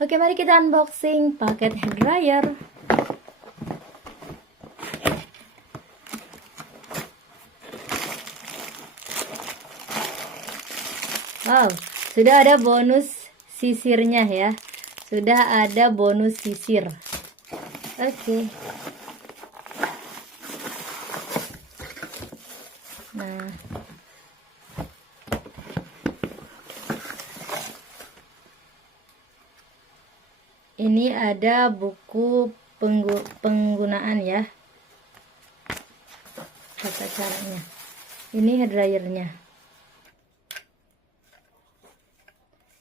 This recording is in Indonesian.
Oke, mari kita unboxing paket hair dryer. Wow, sudah ada bonus sisirnya ya. Sudah ada bonus sisir. Oke. Nah, ini ada buku penggunaan ya, tata caranya. Ini hair dryernya.